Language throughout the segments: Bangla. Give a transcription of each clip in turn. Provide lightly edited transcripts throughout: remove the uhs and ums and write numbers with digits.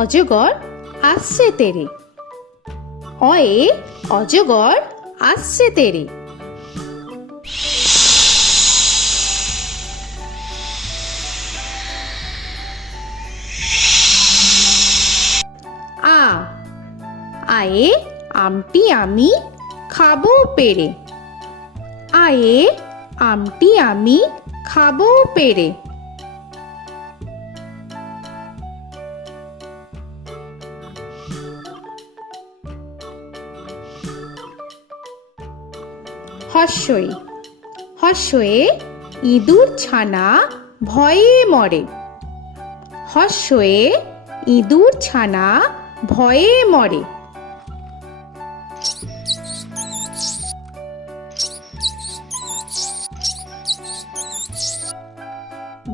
অজগর আসছে তেরে। অয়ে অজগর আসছে তেরে। আ আয়ে আমটি আমি খাবো পেরে। আয়ে আমটি আমি খাবো পেরে। হর্ষই হর্ষয়ে ইঁদুর ছানা ভয়ে মরে। হর্ষয়ে ইঁদুর ছানা ভয়ে মরে।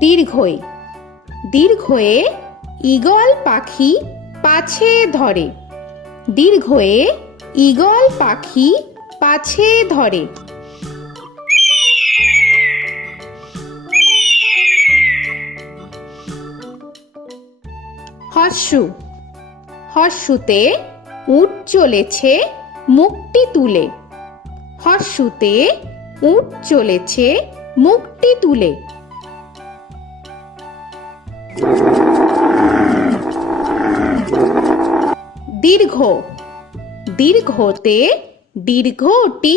দীর্ঘই দীর্ঘয়ে ঈগল পাখি পাছে ধরে। দীর্ঘয়ে ঈগল পাখি পাছে ধরে। হর্ষু হর্ষুতে উট চলেছে মুখটি তুলে। হর্ষুতে উট চলেছে মুখটি তুলে। দীর্ঘ দীর্ঘতে দীর্ঘটি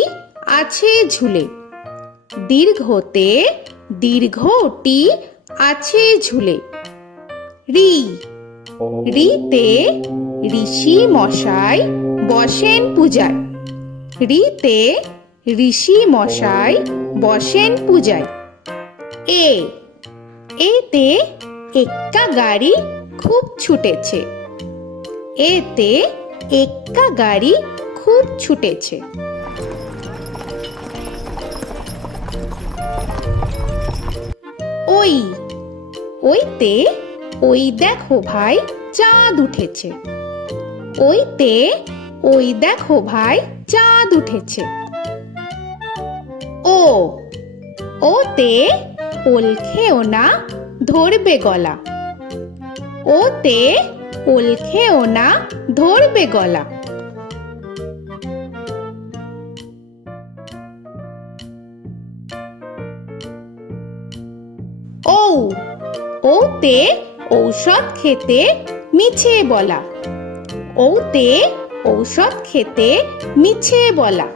আছে ঝুলে। দীর্ঘতে দীর্ঘটি আছে ঝুলে। রি রিতে ঋষি মশাই বসেন পূজায়। রিতে ঋষি মশাই বসেন পূজায়। এ এতে এক্কা গাড়ি খুব ছুটেছে। এতে এক্কা গাড়ি খুব ছুটেছে। ওই ওইতে ওই দেখো ভাই চাঁদ উঠেছে। ওইতে ওই দেখো ভাই চাঁদ উঠেছে। ও ওতে ওল খেও না ধরবে গলা। ওতে ওল খেও না ধরবে গলা। ঔ ওতে ঔষধ খেতে মিছে বলা। ওতে ঔষধ খেতে মিছে বলা।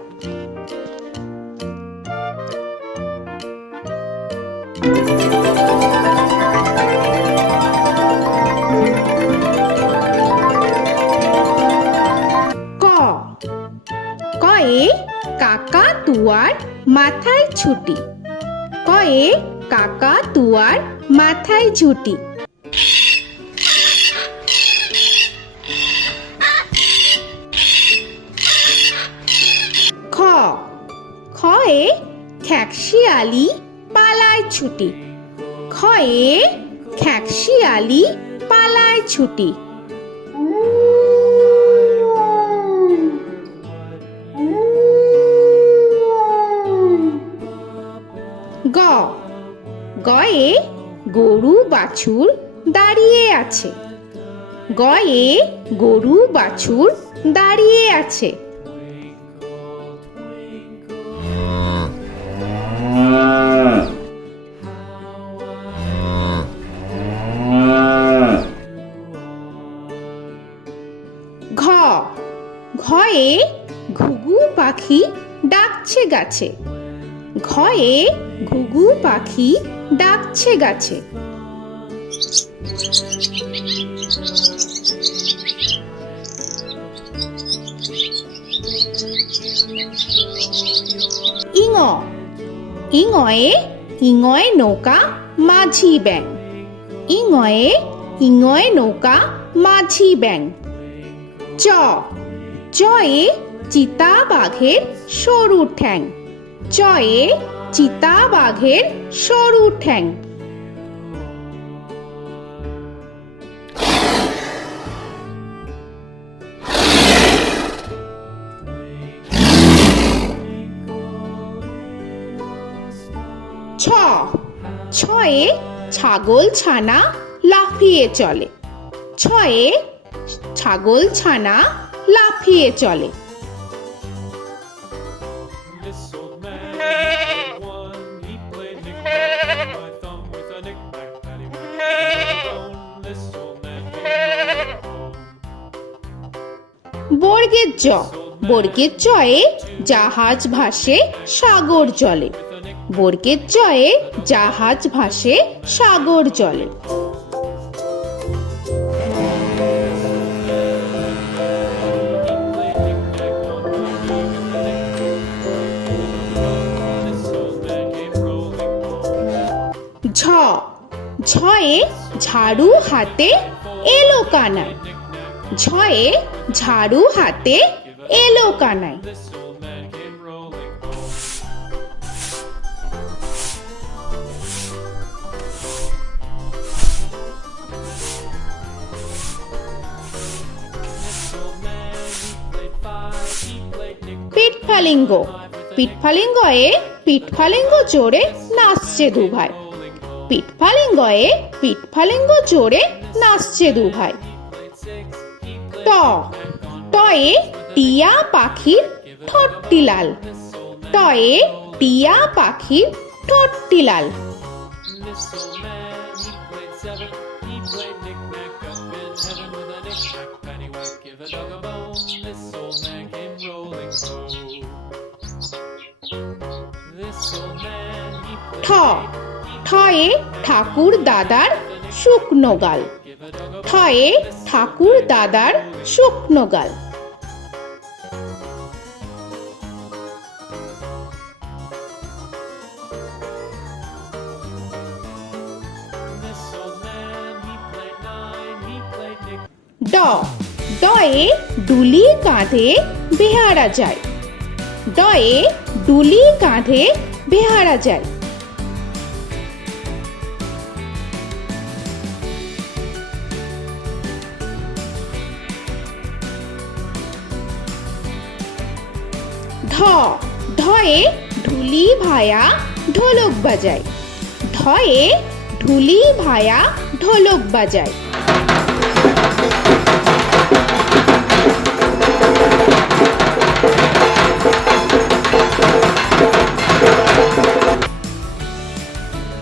ক কয়ে কাকা তুয়ার মাথায় ছুটি। কয়ে কাকা তুয়ার মাথায় ঝুটি। খ খয়ে খ্যাকশিয়ালি পালায় ছুটি। খয়ে খ্যাকশিয়ালি পালায় ছুটি। গ গয়ে গরু বাছুর দাঁড়িয়ে আছে। গয়ে গরু বাছুর দাঁড়িয়ে আছে। ঘ ঘয়ে ঘুঘু পাখি ডাকছে গাছে। ঘয়ে ঘুঘু পাখি ডাকছে গাছে। ইঙ ইঙয়ে ইঙয়ে নৌকা মাঝি ব্যাং। ইঙয়ে ইঙয়ে নৌকা মাঝি ব্যাং। চ চয়ে চিতা বাঘের সরু ঠ্যাং। চয়ে চিতা বাঘের সরু ঠ্যাং। ছ ছয়ে ছাগল ছানা লাফিয়ে চলে। ছয়ে ছাগল ছানা লাফিয়ে চলে। This old man had one. He played knick-knack on my thumb with a knick-knack, paddywhack, bone. This old man came home. বর্গের জ, বর্গের জয়ে জাহাজ ভাসে সাগর জলে। বর্গের জয়ে জাহাজ ভাসে সাগর জলে। ঝ, ঝয়ে ঝাড়ু হাতে এলো কানাই। ঝয়ে ঝাড়ু হাতে এলো Kanai. This old man came rolling home. This old man, he played five. He played knick-knack. পিঠফালিঙ্গ, পিঠফালিঙ্গয়ে পিঠফালিঙ্গ জোরে নাচছে দুভাই। পিঠফালিঙ্গয়ে পিঠফালিঙ্গ জোরে নাচছে দুভাই। ট, টয়ে টিয়া পাখির ঠোঁটটি লাল। টয়ে টিয়া পাখির ঠোঁটটি লাল। This old man, he played seven. He played knick-knack up in heaven with a knick-knack, paddywhack, give a dog a bone. This old man came rolling home. This old man, he ঠ, played ঠয়ে ঠাকুর দাদার শুকনো গাল। give a dog a ঠয়ে ঠাকুর দাদার শুকনো গাল। This old man, he played nine. He played knick. ড, ডয়ে ডুলি কাঁধে বেহারা যায়। ডয়ে ডুলি কাঁধে বেহারা যায়। ঢ, ঢয়ে ঢুলি ভায়া ঢোলক বাজায়। ঢয়ে ঢুলি ভায়া ঢোলক বাজায়।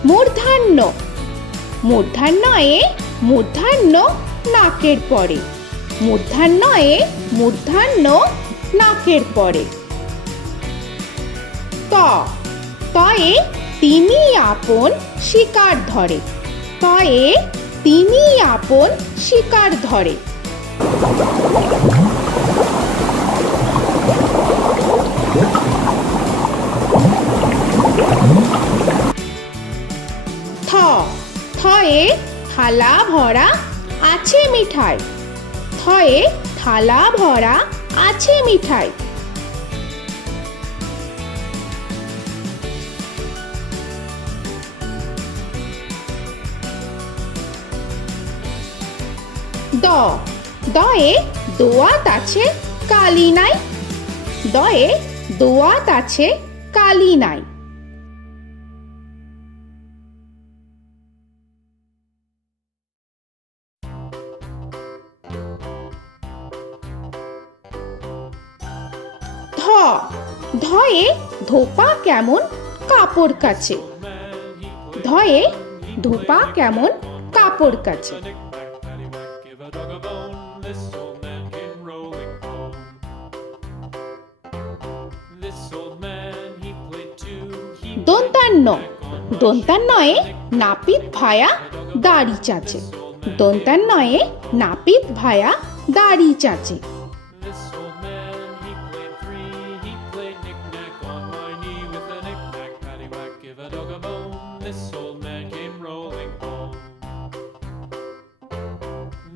মূর্ধন্য, মূর্ধন্যয়ে মূর্ধন্য নাকের পরে। মূর্ধন্যয়ে মূর্ধন্য নাকের পরে। ত, তয়ে তিনি আপন শিকার ধরে। তয়ে তিনি আপন শিকার ধরে। থ, থয়ে থালা ভরা আছে মিঠাই। থয়ে থালা ভরা আছে মিঠাই। দ, দয়ে দোয়াত আছে কালি নাই। দয়ে দোয়াত আছে কালি নাই। ধ, ধয়ে ধোপা কেমন কাপড় কাচে। ধয়ে ধোপা কেমন কাপড় কাচে। Knick-knack, paddywhack, give a dog a bone. This old man came rolling home. This old man, he played two. He দন্তান্ন, দন্তান্নয়ে নাপিত ভায়া দাড়ি চাচে। দন্তান্নয়ে নাপিত ভায়া দাড়ি চাচে। This old man, he played three. He played knick-knack on my knee with a knick-knack, paddywhack, give a dog a bone. This old man came rolling home.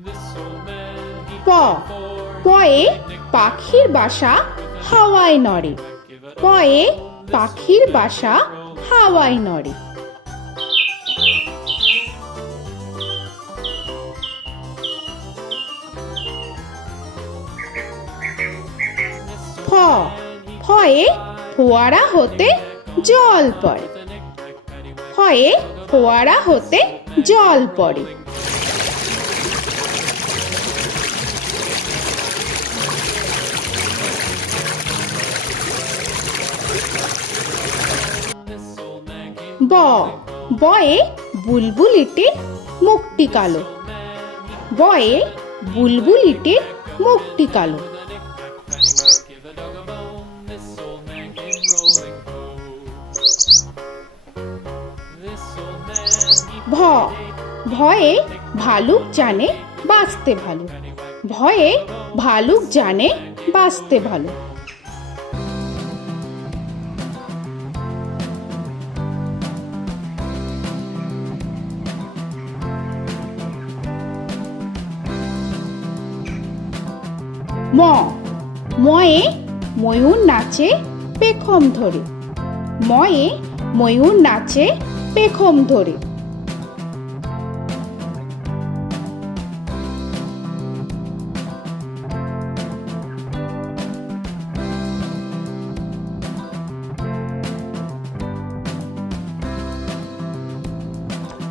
This old man, he প, played four. পয়ে পাখির বাসা হাওয়ায় নড়ে। পয়ে পাখির বাসা হাওয়ায় নড়ে। ফ, ফয়ে ফোয়ারা হতে জল পড়ে। ফয়ে ফোয়ারা হতে জল পড়ে। ব বয়ে বুলবুলিটির মুখটি কালো। বয়ে বুলবুলিটির মুখটি কালো। Give a dog a bone, this old man came rolling home. This old man, he ভ ভয়ে ভালুক জানে বাঁচতে ভালো। ভয়ে ভালুক জানে বাঁচতে ভালো। ম ময়ে ময়ূর নাচে পেখম ধরে। ময়ে ময়ূর নাচে পেখম ধরে।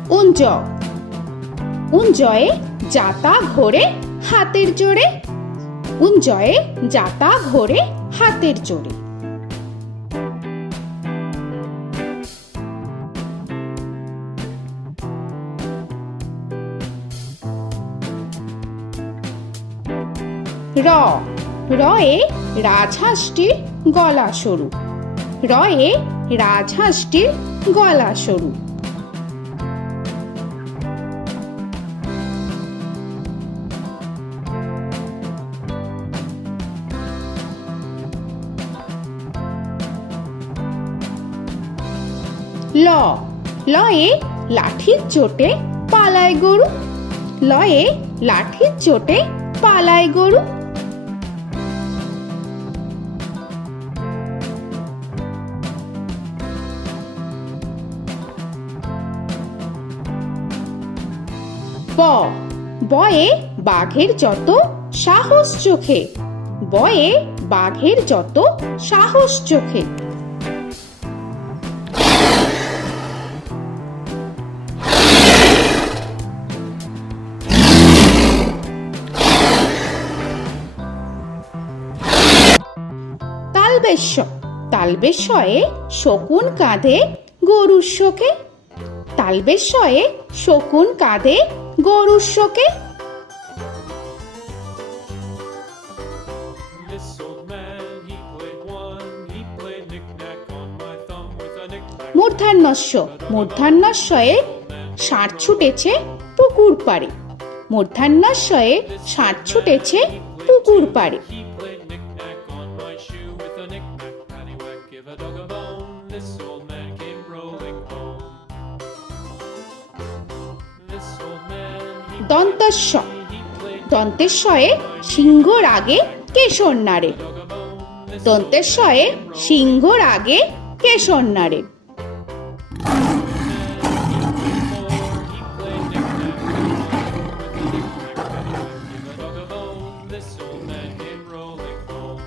উঞ্জ উঞ্জয়ে যাতা ঘোরে হাতের জোরে। উঞ্জয়ে যাতা ঘোরে হাতের জোরে। র রয়ে রাজহাঁসটির গলা সরু। রয়ে রাজহাঁসটির গলা সরু। ল লয়ে লাঠির চোটে পালায় গরু। লয়ে লাঠির চোটে পালায় গরু। ব বয়ে বাঘের যত সাহস চোখে। বয়ে বাঘের যত সাহস চোখে। তালবেশ্য তালবেশ্যয়ে শকুন কাঁধে গরুর শোকে। তালবেশ্যয়ে শকুন কাঁধে গরুর শোকে। This old man, he played one, he played knick-knack on my thumb with a knick-knack. মূর্ধন্যস্য মূর্ধন্যস্বয়ে ষাঁড় ছুটেছে পুকুর পাড়ে। মূর্ধন্যস্বয়ে ষাঁড় ছুটেছে পুকুর পাড়ে। He played knick-knack on my shoe with a knick-knack, paddywhack, give a dog a bone. This old man came rolling home. This old man, he দন্তস্ব played দন্তেশ্বয়ে সিংহর আগে কেশর নাড়ে। dog a bone. This দন্তেশ্বয়ে সিংহর আগে কেশর নাড়ে। he played knick-knack on my with a knick-knack, paddywhack, give a dog a bone. This old man came rolling home.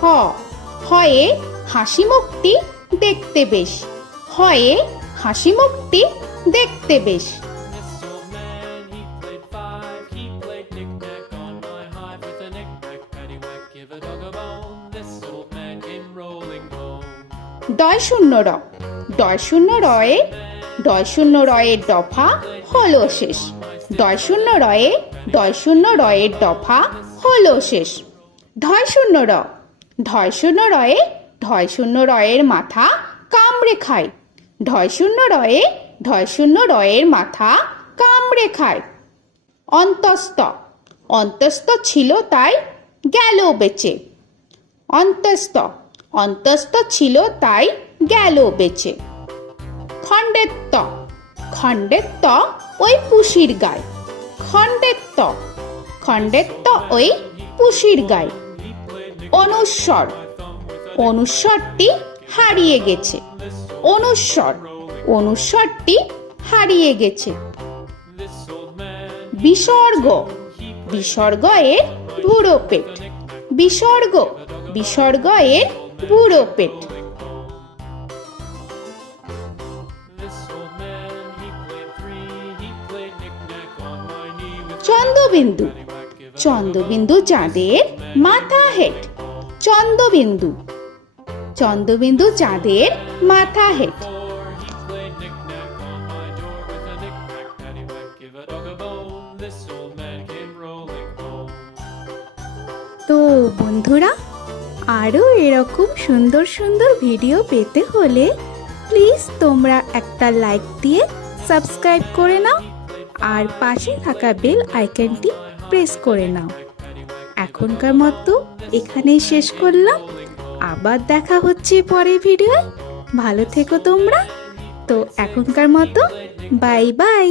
হ হয়ে হাসি মুখটি দেখতে বেশ। হয়ে হাসি মুখটি দেখতে বেশ। This old man, he played five, he played knick-knack on my hive with a knick-knack, paddywhack, give a dog a bone. This old man came rolling home. ডয় শূন্য র ডয় শূন্য রয়ে ডয় শূন্য রয়ের দফা হলো শেষ। ডয় শূন্য রয়ে ডয় শূন্য রয়ের দফা হলো শেষ। ঢয় শূন্য র ঢয় শূন্য রয়ে ঢয় শূন্য রয়ের মাথা কামড়ে খায়। ঢয় শূন্য রয়ে ঢয় শূন্য রয়ের মাথা কামড়ে খায়। অন্তস্থ অন্তস্থ ছিল তাই গেল বেঁচে। অন্তস্থ অন্তস্থ ছিল তাই গেল বেঁচে। খণ্ডেত্ব খণ্ডেত্ব ওই পুষির গায়। খণ্ডেত্ব খণ্ডেত্ব ওই পুষির গায়। অনুস্বর অনুস্বরটি হারিয়ে গেছে। অনুস্বর অনুস্বরটি হারিয়ে গেছে। This old man, বিসর্গ বিসর্গ এর বুড়ো পেট। বিসর্গ বিসর্গ এর বুড়ো পেট। this old man, he played three, he played knick-knack on my knee with Chandrabindu paddywhack, give a Chandrabindu চাঁদের মাথা হেট। চন্দ্রবিন্দু চন্দ্রবিন্দু চাঁদের মাথা head. Before he played knick-knack on my door with a knick-knack, paddywhack, give a dog a bone. This old man came rolling home. তো বন্ধুরা, আরও এরকম সুন্দর সুন্দর ভিডিও পেতে হলে প্লিজ তোমরা একটা লাইক দিয়ে সাবস্ক্রাইব করে নাও আর পাশে থাকা বেল আইকনটি প্রেস করে নাও। এখনকার মতো এখানেই শেষ করলাম, আবার দেখা হচ্ছে পরের ভিডিও। ভালো থেকো তোমরা। তো এখনকার মতো বাই বাই।